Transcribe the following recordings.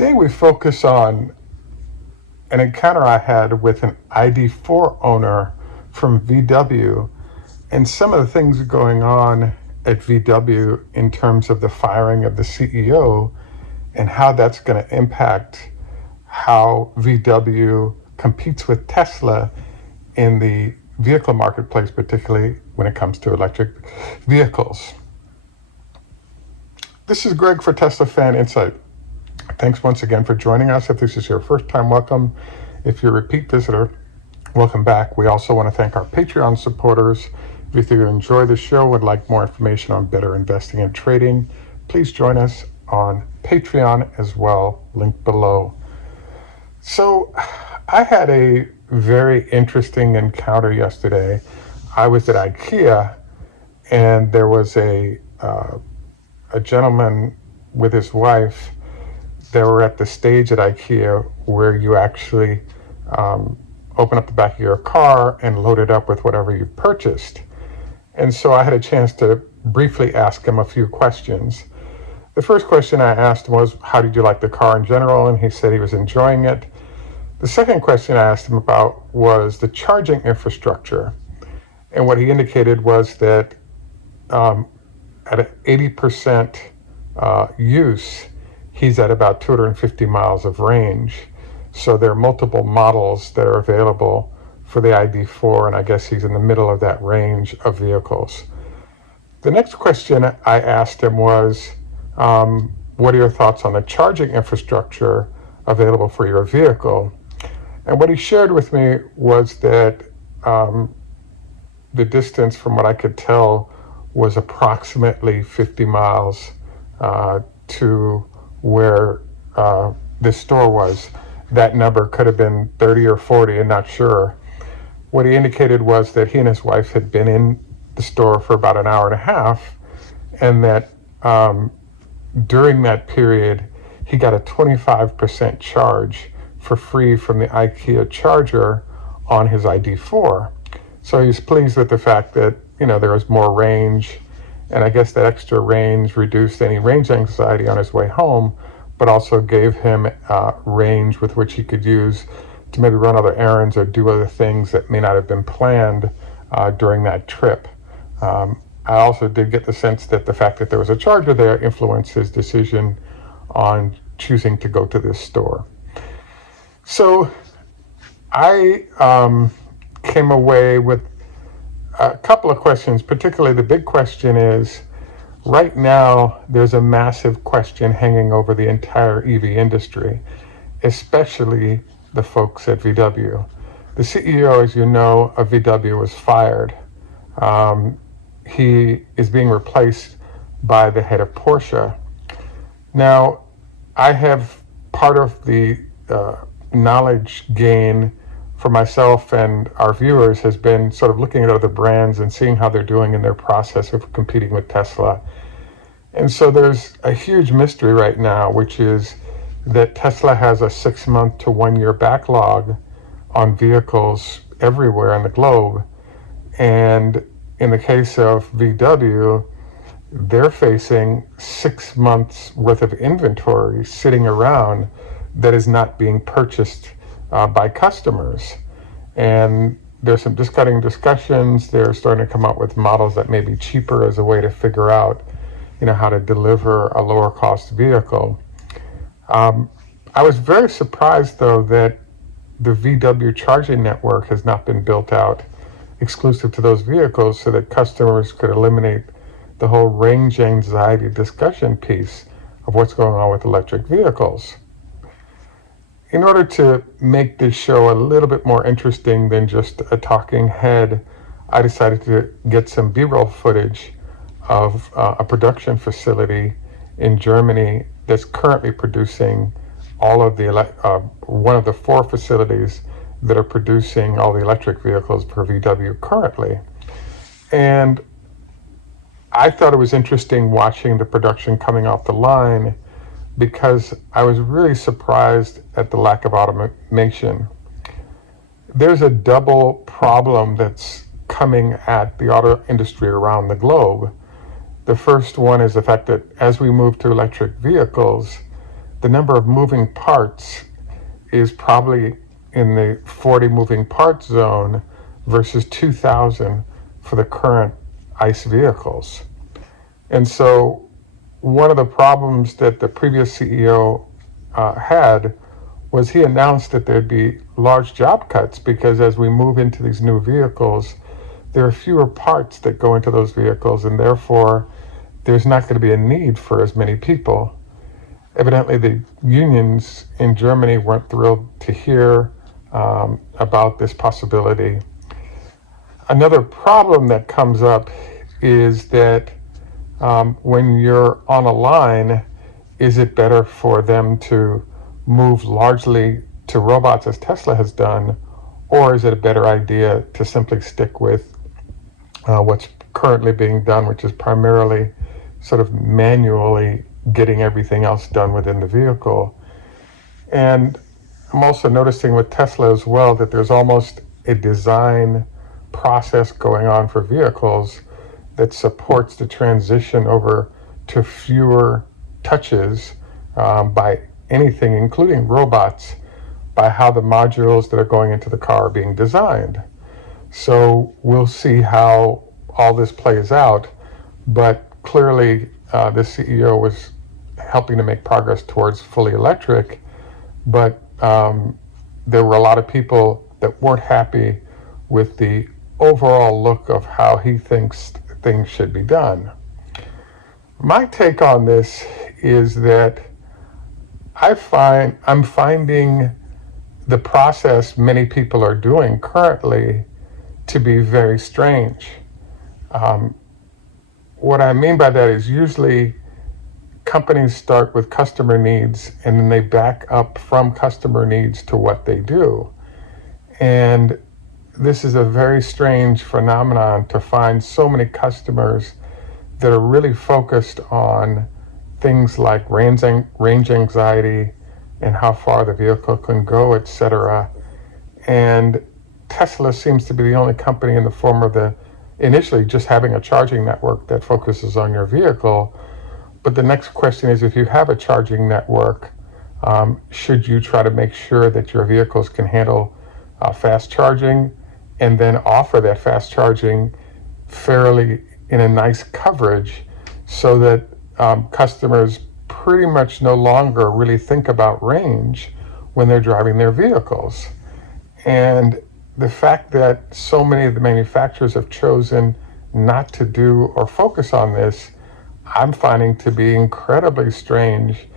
Today we focus on an encounter I had with an Id.4 owner from VW and some of the things going on at VW in terms of the firing of the CEO and how that's going to impact how VW competes with Tesla in the vehicle marketplace, particularly when it comes to electric vehicles. This is Greg for Teslafaninsight. Thanks once again for joining us. If this is your first time, welcome. If you're a repeat visitor, welcome back. We also want to thank our Patreon supporters. If you enjoy the show and would like more information on better investing and trading, please join us on Patreon as well, link below. So I had a very interesting encounter yesterday. I was at IKEA and there was a gentleman with his wife. They were at the stage at IKEA where you actually open up the back of your car and load it up with whatever you've purchased. And so I had a chance to briefly ask him a few questions. The first question I asked him was, how did you like the car in general? And he said he was enjoying it. The second question I asked him about was the charging infrastructure. And what he indicated was that at an 80% use, he's at about 250 miles of range. So there are multiple models that are available for the Id.4, and I guess he's in the middle of that range of vehicles. The next question I asked him was, what are your thoughts on the charging infrastructure available for your vehicle? And what he shared with me was that the distance, from what I could tell, was approximately 50 miles to where this store was. That number could have been 30 or 40, I'm not sure. What he indicated was that he and his wife had been in the store for about an hour and a half, and that during that period, he got a 25% charge for free from the IKEA charger on his Id.4. So he's pleased with the fact that, there was more range, and I guess that extra range reduced any range anxiety on his way home, but also gave him range with which he could use to maybe run other errands or do other things that may not have been planned during that trip. I also did get the sense that the fact that there was a charger there influenced his decision on choosing to go to this store. So I came away with a couple of questions. Particularly the big question is, right now there's a massive question hanging over the entire EV industry, especially the folks at VW. The CEO, as you know, of VW was fired. He is being replaced by the head of Porsche. Now, I have part of the knowledge gain for myself and our viewers has been sort of looking at other brands and seeing how they're doing in their process of competing with Tesla. And so there's a huge mystery right now, which is that Tesla has a 6-month to 1-year backlog on vehicles everywhere on the globe. And in the case of VW, they're facing 6 months worth of inventory sitting around that is not being purchased by customers. And there's some discounting discussions. They're starting to come up with models that may be cheaper as a way to figure out, how to deliver a lower cost vehicle. I was very surprised, though, that the VW charging network has not been built out exclusive to those vehicles so that customers could eliminate the whole range anxiety discussion piece of what's going on with electric vehicles. In order to make this show a little bit more interesting than just a talking head, I decided to get some B-roll footage of a production facility in Germany that's currently producing all of the one of the 4 facilities that are producing all the electric vehicles for VW currently. And I thought it was interesting watching the production coming off the line because I was really surprised at the lack of automation. There's a double problem that's coming at the auto industry around the globe. The first one is the fact that as we move to electric vehicles, the number of moving parts is probably in the 40 moving parts zone versus 2,000 for the current ICE vehicles. And so one of the problems that the previous CEO had was he announced that there'd be large job cuts because as we move into these new vehicles, there are fewer parts that go into those vehicles, and therefore there's not going to be a need for as many people. Evidently, the unions in Germany weren't thrilled to hear about this possibility. Another problem that comes up is that when you're on a line, is it better for them to move largely to robots as Tesla has done, or is it a better idea to simply stick with what's currently being done, which is primarily sort of manually getting everything else done within the vehicle? And I'm also noticing with Tesla as well that there's almost a design process going on for vehicles that supports the transition over to fewer touches by anything, including robots, by how the modules that are going into the car are being designed. So we'll see how all this plays out, but clearly the CEO was helping to make progress towards fully electric, but there were a lot of people that weren't happy with the overall look of how he thinks things should be done. My take on this is that I'm finding the process many people are doing currently to be very strange. What I mean by that is usually companies start with customer needs and then they back up from customer needs to what they do. And this is a very strange phenomenon to find so many customers that are really focused on things like range anxiety and how far the vehicle can go, etc. And Tesla seems to be the only company in the form of initially just having a charging network that focuses on your vehicle. But the next question is, if you have a charging network, should you try to make sure that your vehicles can handle fast charging and then offer that fast charging fairly in a nice coverage so that customers pretty much no longer really think about range when they're driving their vehicles. And the fact that so many of the manufacturers have chosen not to do or focus on this, I'm finding to be incredibly strange,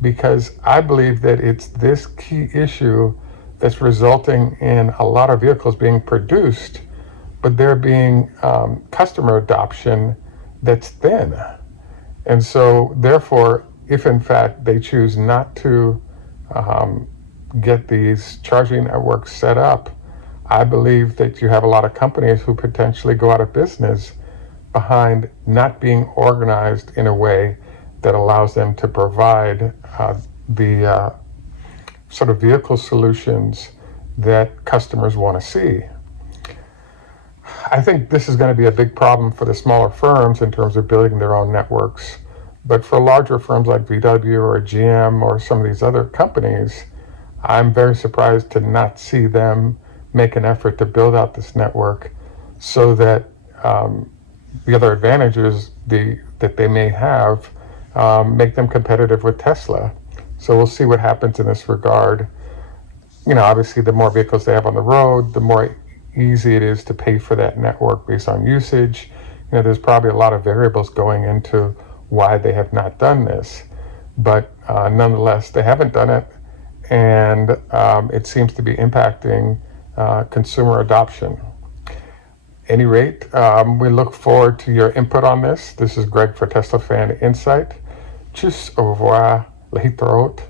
because I believe that it's this key issue that's resulting in a lot of vehicles being produced, but there being customer adoption that's thin. And so therefore, if in fact they choose not to get these charging networks set up, I believe that you have a lot of companies who potentially go out of business behind not being organized in a way that allows them to provide the sort of vehicle solutions that customers want to see. I think this is going to be a big problem for the smaller firms in terms of building their own networks. But for larger firms like VW or GM or some of these other companies, I'm very surprised to not see them make an effort to build out this network so that the other advantages that they may have make them competitive with Tesla. So we'll see what happens in this regard. Obviously the more vehicles they have on the road, the more easy it is to pay for that network based on usage. There's probably a lot of variables going into why they have not done this, but nonetheless they haven't done it, and it seems to be impacting consumer adoption. Any rate, we look forward to your input on this. This is Greg for Teslafaninsight. Tschüss, au revoir, lehitraot.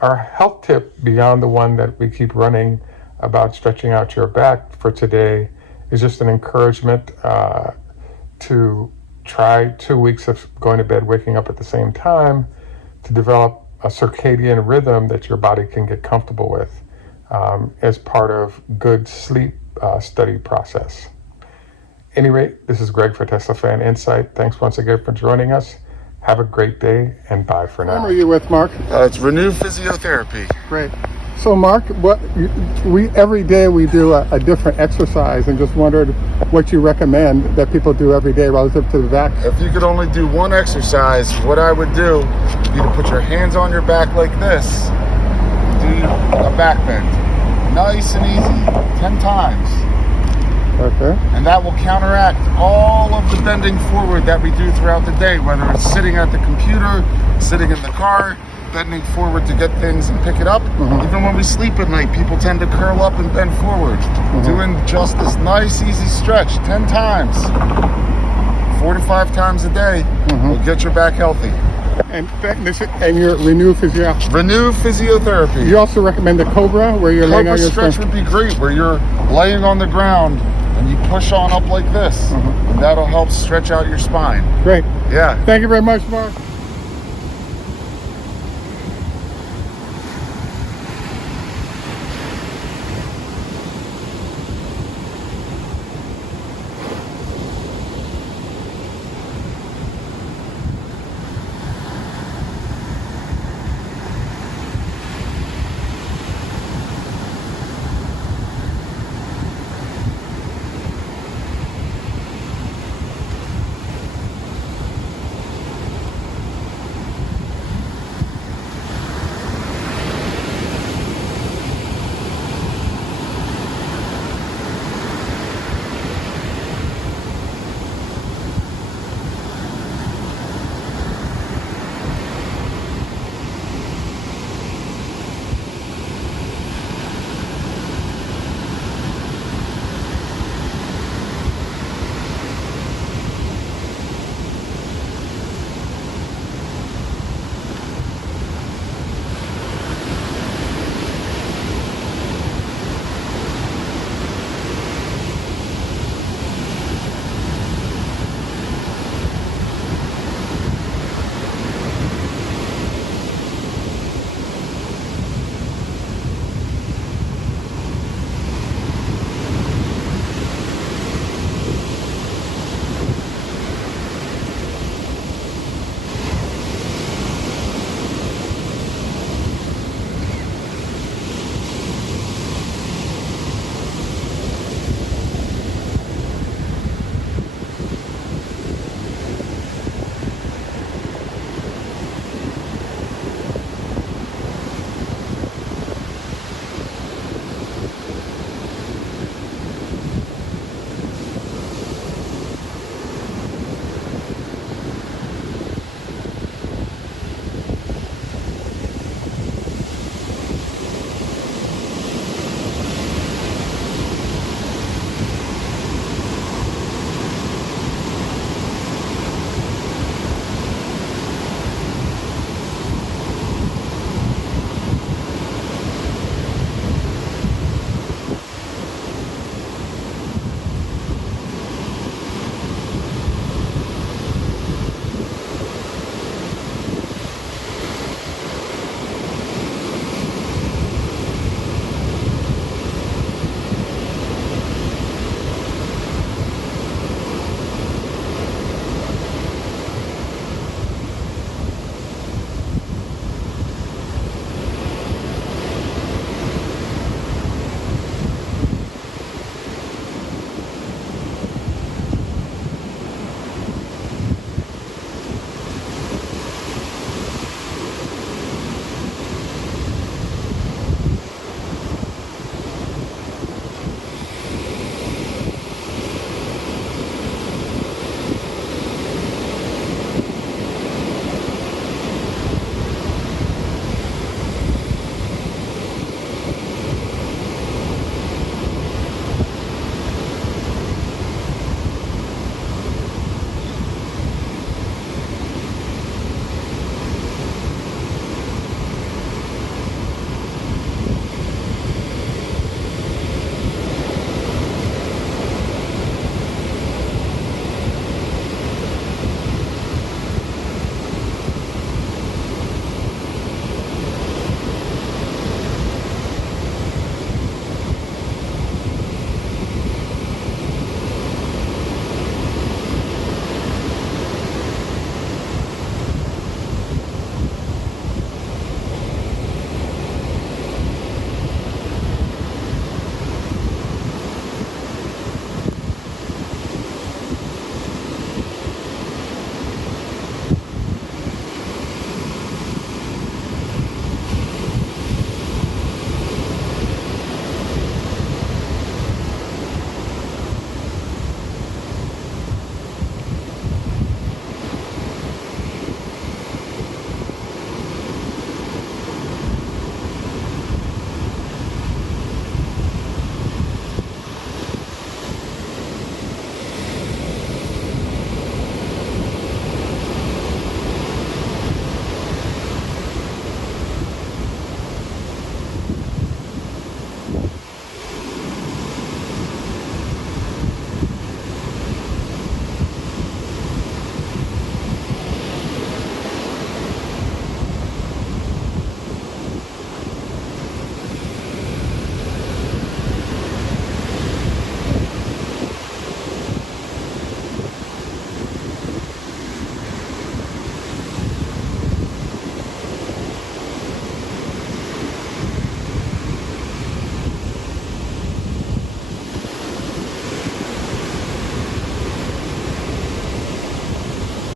Our health tip, beyond the one that we keep running about stretching out your back for today, is just an encouragement to try 2 weeks of going to bed, waking up at the same time, to develop a circadian rhythm that your body can get comfortable with as part of good sleep study process. Any rate, this is Greg for Teslafaninsight. Thanks once again for joining us. Have a great day, and bye for now. Who are you with, Mark? It's Renew Physiotherapy. Great. So, Mark, every day we do a different exercise, and just wondered what you recommend that people do every day relative to the back. If you could only do one exercise, what I would do would be to put your hands on your back like this. Do a back bend. Nice and easy, 10 times. Okay. And that will counteract all of the bending forward that we do throughout the day, whether it's sitting at the computer, sitting in the car, bending forward to get things and pick it up. Even when we sleep at night, people tend to curl up and bend forward. Doing just this nice, easy stretch 10 times, 4 to 5 times a day will get your back healthy. And your Renew Physio. Renew Physiotherapy. You also recommend the Cobra, where you're laying on your stretch would be great, where you're laying on the ground and you push on up like this. And that'll help stretch out your spine. Great. Yeah. Thank you very much, Mark.